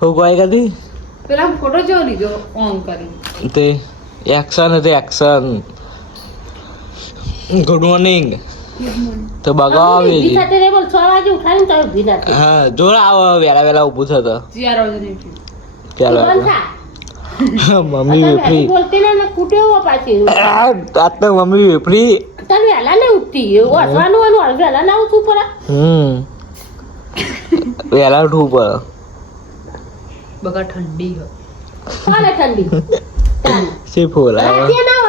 હું કોઈ કદી પેલા ફોટો જો લીધો ઓન કરી તે એક્શન હતી એક્શન ગુડ મોર્નિંગ તો બગાવી ઊભી થતી રહી બોલ 6 વાગે ઉઠાવીને તો ઊભી ના થઈ. હા જોર આવ વેલા વેલા ઊભું થતો જીઆર વાગે નહીં ચાલો બંધ થા. મમ્મી તમે વેફરી બોલતી ને ને કૂટ્યો પાછી આજ તો મમ્મી વેફરી તને વહેલા ને ઉઠતી એવું હસવાનું હોય વહેલા ના ઉઠવું પડે વેલા ઉઠવું પડે બગા ઠંડી હો કોને ઠંડી સી ફૂલ રાતે ના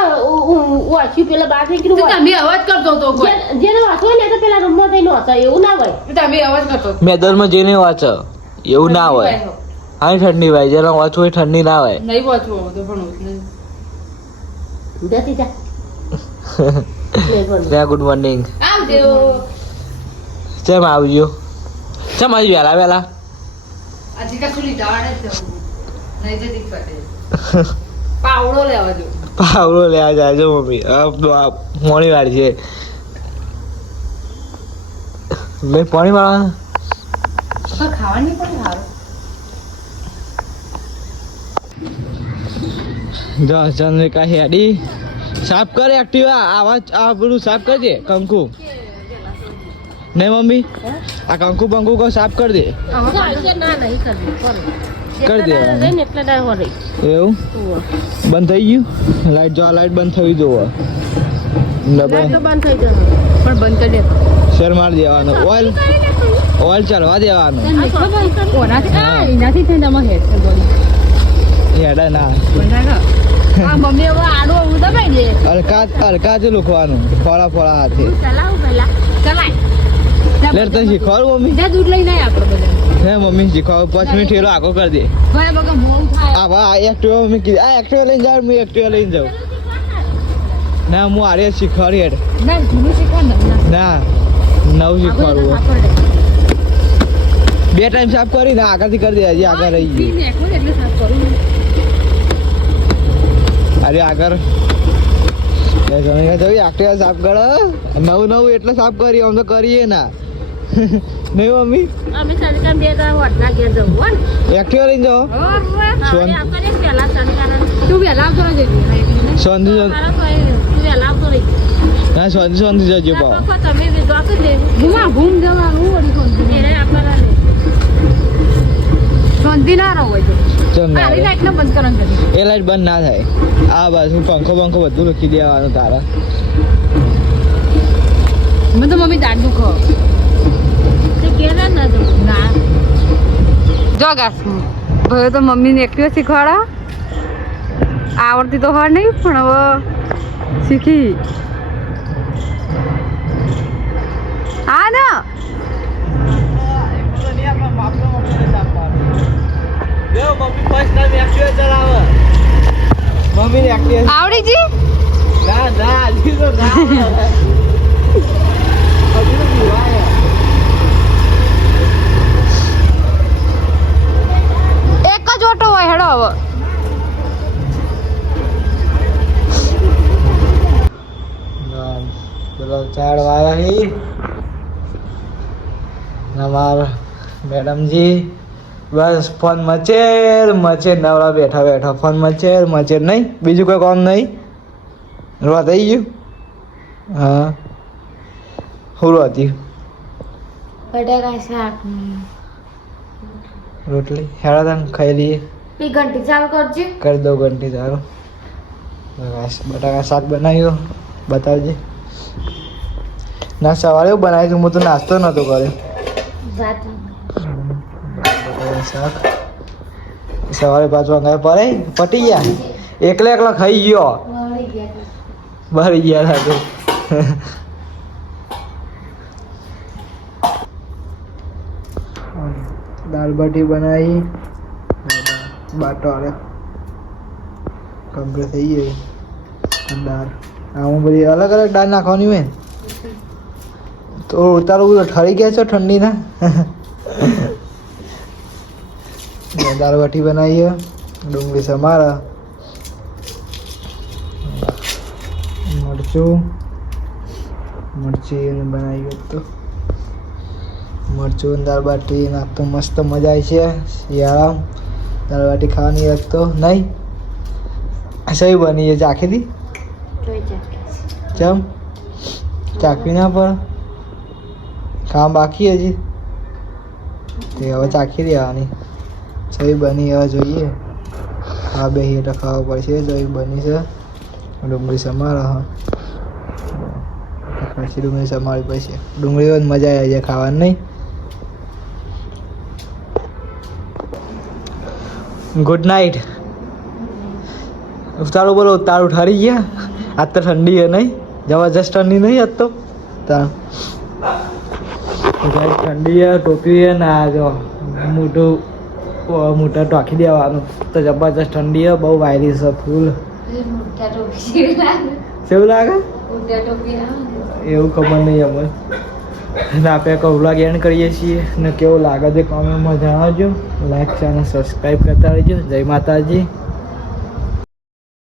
વાંચ્યું પેલા બહાર નીકળ્યું હોય. તમે અવાજ કરતો તો કોઈ જેને વાંચવું હોય ને તો પેલા રૂમમાં જઈને વાંચો એવું ના હોય. તમે અવાજ કરતો મેદાનમાં જઈને વાંચ એવું ના હોય હા ઠંડી ભાઈ જેને વાંચવું હોય ઠંડી ના હોય નહીં વાંચવું તો ભણવું નહીં જતી જા ત્યાં ગુડ મોર્નિંગ આવજો ચમ આવજો ચમ આવી વેલા વેલા આજે કશું લીધા વાળે જ જવું નહીં જતી ફટે પાવડો લેવા જો પાવડો લેવા જાય જો મમ્મી મોડી વાર છે મેં પાણી વાળા ખાવાની પણ સારું જો ચંદ્રિકા હેડી સાફ કરે એક્ટિવા આવા આ બધું સાફ કરજે કંકુ નહીં મમ્મી આ કંકુ બંકુ કો સાફ કરી દે ના નહીં કરવી કરી દે એટલે ડાળ હોય એવું બંધ થઈ ગયું લાઈટ જો આ લાઈટ બંધ થવી જોવો તો બંધ થઈ જવાનું પણ બંધ કરી દે શેર મારી દેવાનો ઓઇલ ઓઇલ ચાલવા દેવાનું એનાથી થઈને આમાં હેડ હેડા ના આ મમ્મી હવે આડો હું દબાઈ દે હલકા જ લખવાનું ફોળા ફોળા હાથે ચલાવું પહેલા ચલાય લે તને શીખવાડું મમ્મી જા દૂધ લઈને આય આપણે બધા હે મમ્મી શીખવાડું 5 મિનિટ હેલો આગો કરી દે ભાઈ બગા મોડું થાય આ વા એક્ટિવા મમ્મી કીધી આ એક્ટિવા લઈને જાવ હું એક્ટિવા લઈને જાઉં ના હું આરે શીખવાડી હેડ ના જૂનું શીખવા ના નવું શીખવાડું બે ટાઈમ સાફ કરી ને આગળથી કરી દે હજી આગળ રહી ગયું એટલે સાફ કરું અરે આગળ એક્ટિવા સાફ કરો નવું એટલે સાફ કરી આમ તો કરીએ ના નહીં મમ્મી અમે સડકા બે દાડા વડના ઘેર જવું હો ને એક્ટિવા લઈને જાઓ આપણે પહેલા સડકા તું વહેલા આવતો રહેજે સોંધી તું વહેલા આવતો રહી ના સોંધી જજો પાવ તમે જોતો જ ઘુમા ઘૂમ જવાનું વળી કોણ એને આપણા શાંતિ ના રહો હોય ચમ ના આરી રે. લાઈટ ને બંધ કરવાનું કરી એ લાઈટ બંધ ના થાય આ બાજુ પંખો બધું લખી દેવાનું તારા મને તો મમ્મી દાંત દુખો તે ઘેર ના જવું ના જો ગાસ ભાઈ તો મમ્મીને એક્ટિવા શીખવાડા આવડતી તો હોય નહીં પણ હવે શીખી હા ના મમ્મી એક્ટિવા આવડી જી ના હજી તો ના હજી તો પીવાય. એક જ ઓટો હોય હેડો હવે પેલો ચાડ વાળા હી અમાર મેડમજી બસ ફોન મચેર નવરા બેઠા ફોન મચેર નહીં બીજું કોઈ કામ નહીં રોવા થઈ ગયું હા હું રોતી બટાકા શાક રોટલી હેડા તને ખાઈ લઈએ એ ઘંટી ચાલુ કરજે કરી દઉં ઘંટી સારું બટાકા શાક બનાવ્યો બતાવજે ના સવારે એવું બનાવ્યું હતું હું તો નાસ્તો નહોતો કર્યો જાતી બટાકા શાક સવારે પાછું અંગાય પડે પટી ગયા એકલા ખાઈ ગયો વળી ગયા ભરી ગયા સાથે દાલ બાટી બનાવી બાટો અરે કમ્પ્લીટ થઈ ગઈ દાળ આમાં બધી અલગ દાળ નાખવાની હોય તો તારું ઠરી ગયા છો ઠંડીના દાળ બાટી બનાવીએ ડુંગળી સમારા મરચી બનાવી તો મરચું દાળ બાટી નાખ તો મસ્ત મજા આવી છે શિયાળામાં દાળ બાટી ખાવાની એક તો નહીં સહી બની છે ચાખી દી ચમ ચાખવી ના પડે કામ બાકી હજી તે હવે ચાખી દેવાની સહી બની હવે જોઈએ હા બે હેઠ ખાવા પડશે સહી બની છે ડુંગળી સમારો પછી ડુંગળી સમારી પછી ડુંગળી મજા આવી જાય ખાવાની નહીં ગુડ નાઇટ ઉતારો બોલો ઉતારું ઠરી ગયા આજ તો ઠંડી હે નહીં જબરજસ્ત ઠંડી નહીં આજ તો ઠંડી હે ટોપી હે ને આ જો મોટા ટાંકી દેવાનું તો જબરજસ્ત ઠંડી હે બહુ વાયરી છે ફૂલ કેવું લાગે એવું ખબર નહીં અમે અને આપણે કવલાગ એન્ડ કરીએ છીએ ને કેવું લાગે છે કોમેન્ટમાં જણાવજો લાઈક ચેનલ સબસ્ક્રાઈબ કરતા રહેજો જય માતાજી